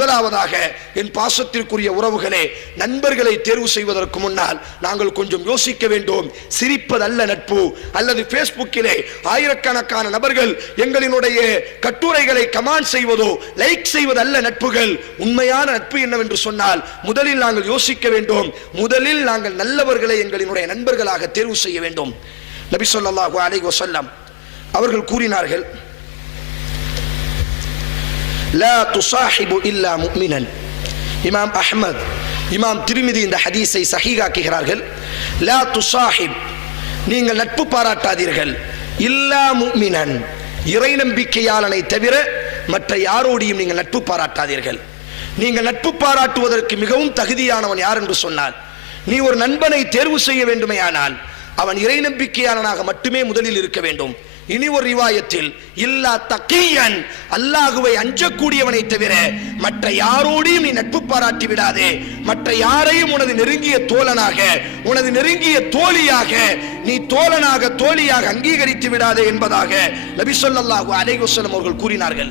முதலாவதாக என் பாசத்திற்குரிய உறவுகளே, நண்பர்களை தேர்வு செய்வதற்கு முன்னால் நாங்கள் கொஞ்சம் யோசிக்க வேண்டும். சிரிப்பதல்ல நட்பு, அல்லது பேஸ்புக்கிலே ஆயிரக்கணக்கான நபர்கள் எங்களினுடைய கட்டுரைகளை கமெண்ட் செய்வதோ லைக் செய்வதல்ல நட்புகள். உண்மையான நட்பு என்னவென்று சொன்னால் முதலில் நாங்கள் யோசிக்க வேண்டும். முதலில் நாங்கள் நல்லவர்களை எங்களினுடைய நண்பர்களாக தேர்வு செய்ய வேண்டும். நபி ஸல்லல்லாஹு அலைஹி வஸல்லம் அவர்கள் கூறினார்கள், லா துஸாஹிபு இல்லா முஃமினன். இமாம் அஹ்மத், இமாம் திர்மிதி இந்த ஹதீஸை சஹீஹாக்குகிறார்கள். லா துஸாஹிப், நீங்கள் நட்பு பாராட்டாதீர்கள், இல்லா முஃமினன், இறை நம்பிக்கையாளனை தவிர மற்ற யாரோடையும் நீங்கள் நட்பு பாராட்டாதீர்கள். நீங்கள் நட்பு பாராட்டுவதற்கு மிகவும் தகுதியானவன் யார் என்று சொன்னால், நீ ஒரு நண்பனை தேர்வு செய்ய வேண்டுமேயானால் அவன் இறை நம்பிக்கையாளனாக மட்டுமே முதலில் இருக்க வேண்டும். இனி ஒரு ரிவாயத்தில், இல்லா தக்கியன், அல்லாஹுவை அஞ்சக்கூடியவனை தவிர மற்ற யாரோடையும் நீ நட்பு பாராட்டி விடாதே. மற்ற யாரையும் உனது நெருங்கிய தோழனாக, உனது நெருங்கிய தோழியாக, நீ தோழனாக தோழியாக அங்கீகரித்து விடாதே என்பதாக நபி ஸல்லல்லாஹு அலைஹி வஸல்லம் அவர்கள் கூறினார்கள்.